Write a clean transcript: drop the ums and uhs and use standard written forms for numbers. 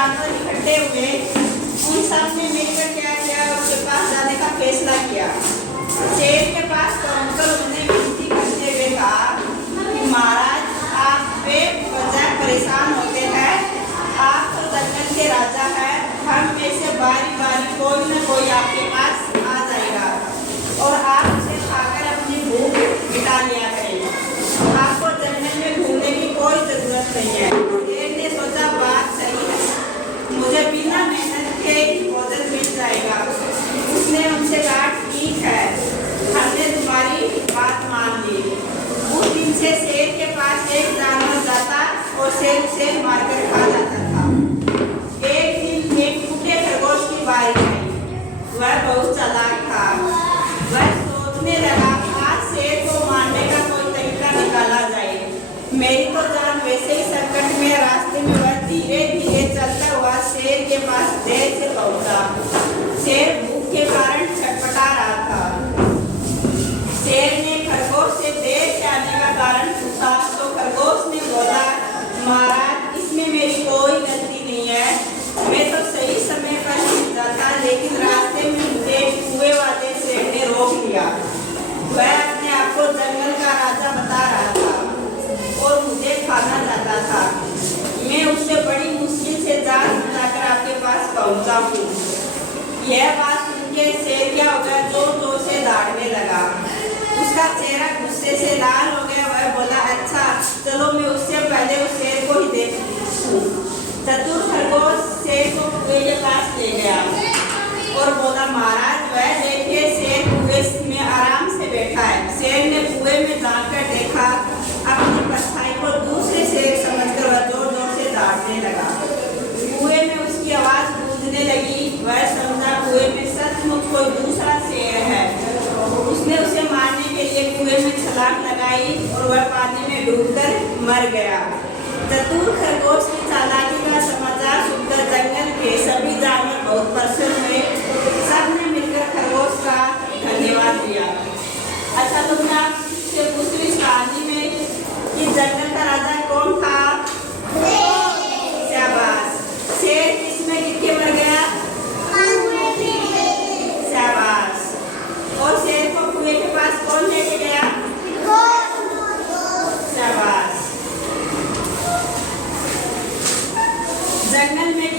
जानवर इकट्ठे हुए, उन सब ने मिलकर क्या किया, उसके पास जाने का फैसला किया। शेर के पास पहुंचकर उसने विनती करते हुए कहा कि महाराज, आप बेवजह परेशान होते हैं, आप तो जंगल के राजा हैं, हम में से बारी बारी कोई न कोई आपके पास आ जाएगा और आप उसे खाकर अपनी भूख मिटा लिया करें। आपको जंगल में घूमने की कोई जरूरत नहीं है। शेर ने सोचा, बात सही है, मुझे बिना मेहनत के भोजन मिल जाएगा। उसने उनसे कहा, ठीक है, हमने तुम्हारी बात मान ली। उस दिन से शेर के पास एक जानवर जाता और शेर उसे मारकर खा जाता था। एक दिन एक टूटे खरगोश की बारी आई। वह बहुत चालाक था। वह सोचने लगा, आज शेर को मारने का कोई तरीका निकाला जाए। मेरी तो जान वैसे ही संकट में। रास्ते में वह धीरे धीरे चलता हुआ शेर के पास देर से पहुंचा। शेर भूख के कारण छटपटा रहा था। शेर ने खरगोश से देर से आने का कारण पूछा तो खरगोश ने बोला, महाराज, इसमें मेरी कोई गलती नहीं है, मैं तो सही समय पर पहुंच जाता, लेकिन रास्ते में मुझे कुएं वाले शेर ने रोक लिया। वह अपने आप को जंगल का राजा बता रहा था और मुझे खाना चाहता था। मैं उससे बड़ी मुश्किल से जान बुझाकर आपके पास पहुंचा हूँ। यह बात सुनकर शेर क्या हो गया, जोर जोर से दौड़ने लगा। उसका चेहरा गुस्से से लाल हो गया। वह बोला, अच्छा, चलो मैं उससे पहले उस शेर को ही देखूं। चतुर खरगोश शेर को कुएं के पास ले गया और बोला, महाराज, वह देखिए, शेर कुएं में आराम से बैठा है। शेर ने कुएं में झांककर देखा। अपनी परछाई को दूसरे शेर समझकर वह जोर जोर से दौड़ने लगा। कुएं में उसकी आवाज गूंजने लगी। वह समझा कुएं में सचमुच कोई दूसरा शेर है। उसने उसे मारने के लिए कुएं में छलांग लगाई और वह पानी में डूबकर मर गया। चतुर खरगोश की चालाकी का समाचार सुनकर जंगल के सभी जानवर बहुत प्रसन्न हुए। सबने मिलकर खरगोश का धन्यवाद दिया। अच्छा, तुमने आपसे पूछी इस कहानी में कि जंगल का राजा कौन था? शाबाश। शेर किसमें गिर के मर गया? शाबाश। और शेर को कुएं के पास कौन लेके गया? शाबाश। जंगल में